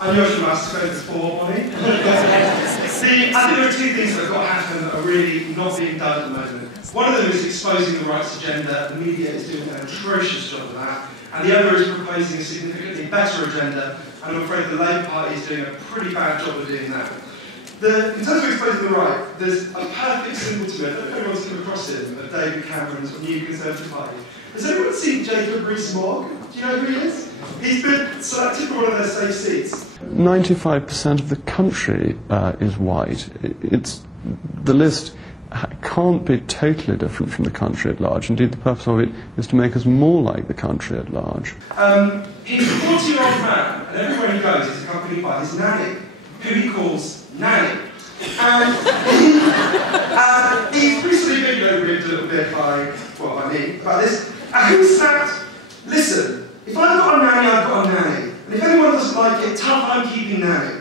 I knew I should ask to go before, Bonnie. I think there are two things that have got to happen that are really not being done at the moment. One of them is exposing the rights agenda. The media is doing an atrocious job of that. And the other is proposing a significantly better agenda. And I'm afraid the Labour Party is doing a pretty bad job of doing that. In terms of exposing the right, there's a perfect symbol to it. I don't know if anyone's come across him, of David Cameron's New Conservative Party. Has anyone seen Jacob Rees-Mogg? Do you know who he is? He's been selected for one of their safe seats. 95% of the country is white. The list can't be totally different from the country at large. Indeed, the purpose of it is to make us more like the country at large. He's a 40-year-old man, and everywhere he goes he's accompanied by his nanny, who he calls Nanny. And he's recently been ribbed a little bit by me, about this. And he said, listen, if I've got a nanny, I've got a nanny. And if anyone doesn't like it, tough, I'm keeping nanny.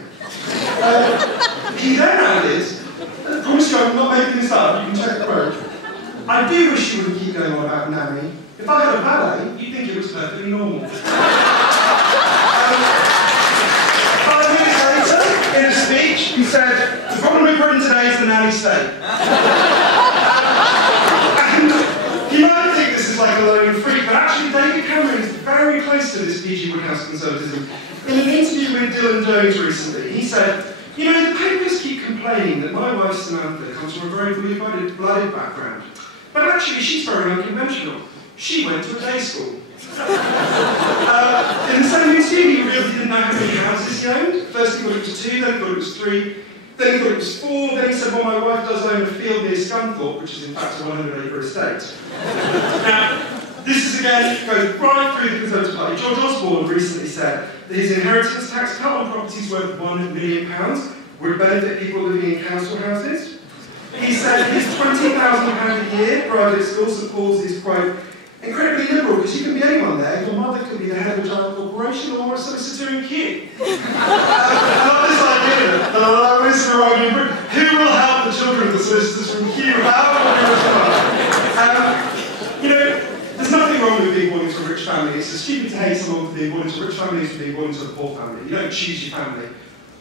He then added, I promise you I'm not making this up, you can check the quote. I do wish you wouldn't keep going on about nanny. If I had a valet, you'd think it was perfectly normal. 5 minutes later, in a speech, he said, the problem with Britain today is the nanny state. And you might think this is like a lone freak, but actually David Cameron is very close to this PG Woodhouse conservatism. In an interview with Dylan Jones recently, he said, you know, the papers keep complaining that my wife Samantha comes from a very blue-blooded background, but actually she's very unconventional. She went to a day school. In the same interview, he revealed he didn't know how many houses he owned. First he thought it was 2, then he thought it was 3, then he thought it was 4, then he said, well, my wife does own a field near Scunthorpe, which is in fact a 100-acre estate. Now, this is again, goes right through the Conservative Party. George Osborne recently said that his inheritance tax cut on properties worth £1 million would benefit people living in council houses. He said his £20,000 a year private school St Paul's is, quote, incredibly liberal because you can be anyone there. Your mother could be the head of a giant corporation or a solicitor in Kew. I love this idea, the lowest rung in Britain. Who will help the children of the solicitors from Kew? You know, there's nothing wrong with being born into a rich family. It's stupid to hate someone for being born into a rich family and for being born into a poor family. You don't choose your family.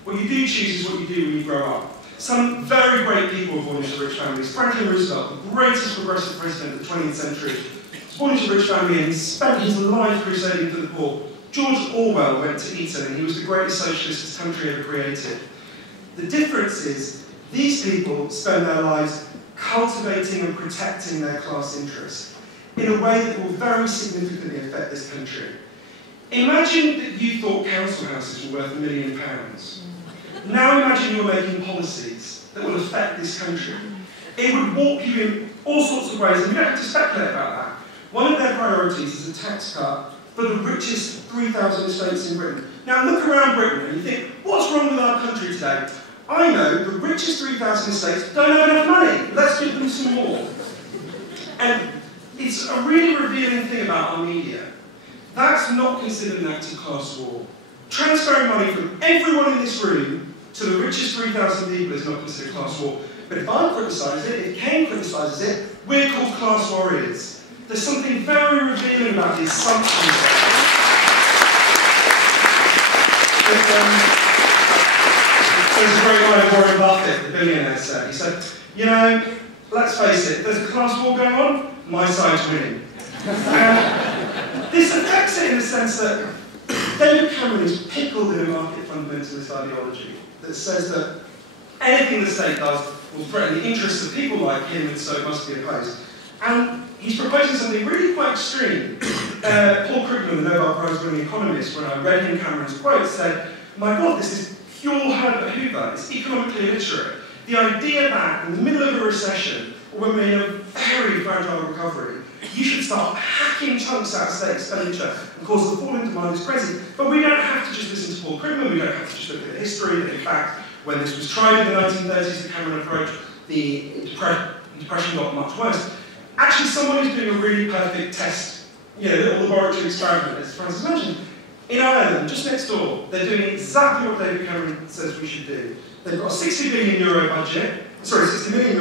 What you do choose is what you do when you grow up. Some very great people were born into rich families. Franklin Roosevelt, the greatest progressive president of the 20th century, was born into a rich family and he spent his life crusading for the poor. George Orwell went to Eton and he was the greatest socialist this country ever created. The difference is these people spend their lives cultivating and protecting their class interests in a way that will very significantly affect this country. Imagine that you thought council houses were worth £1 million. Now imagine you're making policies that will affect this country. It would warp you in all sorts of ways, and we don't have to speculate about that. One of their priorities is a tax cut for the richest 3,000 estates in Britain. Now look around Britain and you think, what's wrong with our country today? I know the richest 3,000 estates don't have enough money. Let's give them some more. And it's a really revealing thing about our media. That's not considered an act of class war. Transferring money from everyone in this room to the richest 3,000 people is not considered class war. But if I criticise it, if Kane criticises it, we're called class warriors. There's something very revealing about the assumptions. There's a great line of Warren Buffett, the billionaire, said. He said, you know, let's face it, there's a class war going on, my side's winning. This affects it in the sense that David Cameron is pickled in a market fundamentalist ideology that says that anything the state does will threaten the interests of people like him and so it must be opposed. And he's proposing something really quite extreme. Paul Krugman, the Nobel Prize-winning economist, when I read him Cameron's quote, said, my God, this is pure Herbert Hoover, it's economically illiterate. The idea that in the middle of a recession, or when we're in a very fragile recovery, you should start hacking chunks out of state expenditure and cause the fall in demand is crazy. But we don't have to just listen to Paul Krugman, we don't have to just look at the history, that in fact, when this was tried in the 1930s, the Cameron approach, the depression got much worse. Actually, someone who's doing a really perfect test, you know, little laboratory experiment, as Francis mentioned, in Ireland, just next door, they're doing exactly what David Cameron says we should do. They've got a €60 billion budget, €60 billion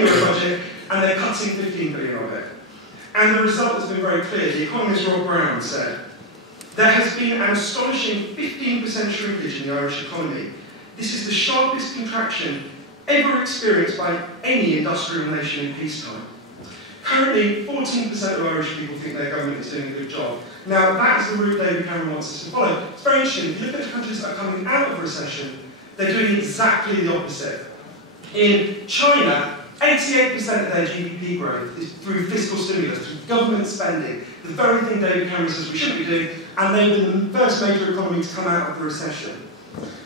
euro budget, and they're cutting 15 billion of it. And the result has been very clear. The economist Rob Brown said, There has been an astonishing 15% shrinkage in the Irish economy. This is the sharpest contraction ever experienced by any industrial nation in peacetime. Currently, 14% of Irish people think their government is doing a good job. Now, that is the route David Cameron wants us to follow. It's very interesting. If you look at the countries that are coming out of recession, they're doing exactly the opposite. In China, 88% of their GDP growth is through fiscal stimulus, through government spending, the very thing David Cameron says we shouldn't be doing, and they were the first major economy to come out of the recession.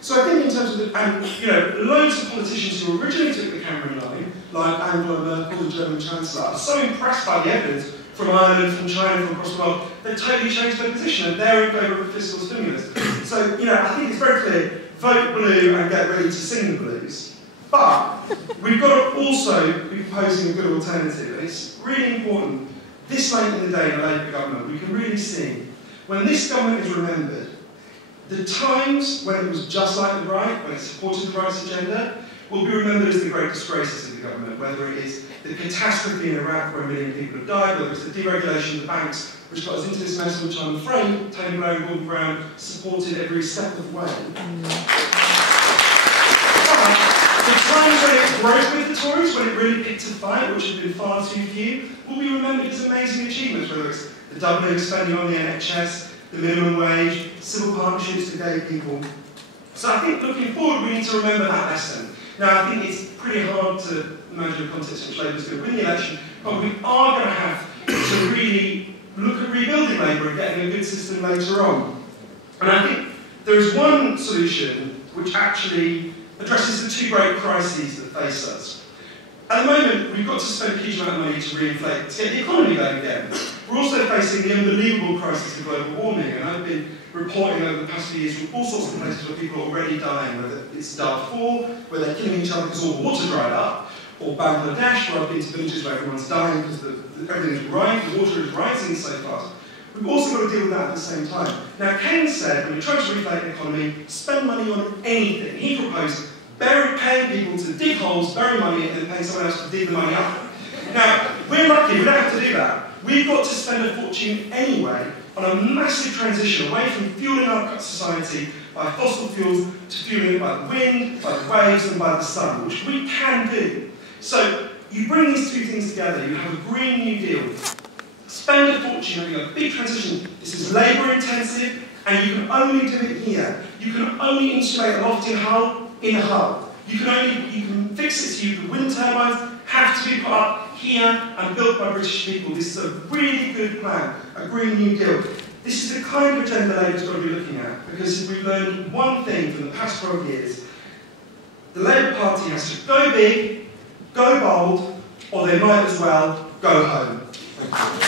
So I think in terms of loads of politicians who originally took the Cameron line, like Angela Merkel, the German Chancellor, are so impressed by the evidence from Ireland, from China, from across the world, they've totally changed their position, and they're in favour of fiscal stimulus. So, I think it's very clear, vote blue and get ready to sing the blues. But we've got to also be proposing a good alternative, and it's really important. This late in the day in a Labour government, we can really see, when this government is remembered, the times when it was just like the right, when it supported the right's agenda, will be remembered as the great disgraces of the government, whether it is the catastrophe in Iraq where 1 million people have died, whether it's the deregulation of the banks, which got us into this mess, which I'm afraid Tony Blair and Gordon Brown supported every step of the way. The times when it broke with the Tories, when it really picked a fight, which had been far too few, will be remembered as amazing achievements, whether it's the doubling of spending on the NHS, the minimum wage, civil partnerships for gay people. So I think looking forward, we need to remember that lesson. Now, I think it's pretty hard to imagine a context in which Labour's going to win the election, but we are going to have to really look at rebuilding Labour and getting a good system later on. And I think there is one solution which actually addresses the two great crises that face us. At the moment, we've got to spend a huge amount of money to reinflate, to get the economy going again. We're also facing the unbelievable crisis of global warming, and I've been reporting over the past few years from all sorts of places where people are already dying, whether it's Darfur, where they're killing each other because all the water dried up, or Bangladesh, where I've been to villages where everyone's dying because everything is rising, the water is rising so fast. We've also got to deal with that at the same time. Now, Keynes said, when you try to reflate an economy, spend money on anything. He proposed paying people to dig holes, bury money, and then paying someone else to dig the money up. Now, we're lucky, we don't have to do that. We've got to spend a fortune anyway on a massive transition away from fueling our society by fossil fuels to fueling it by the wind, by the waves, and by the sun, which we can do. So, you bring these two things together, you have a Green New Deal. Spend a fortune having a big transition. This is labour intensive, and you can only do it here. You can only insulate a lofty hull in a hull. You can fix it so the wind turbines have to be put up here and built by British people. This is a really good plan, a Green New Deal. This is the kind of agenda Labour's got to be looking at, because if we've learned one thing from the past 12 years, the Labour Party has to go big, go bold, or they might as well go home. Thank you.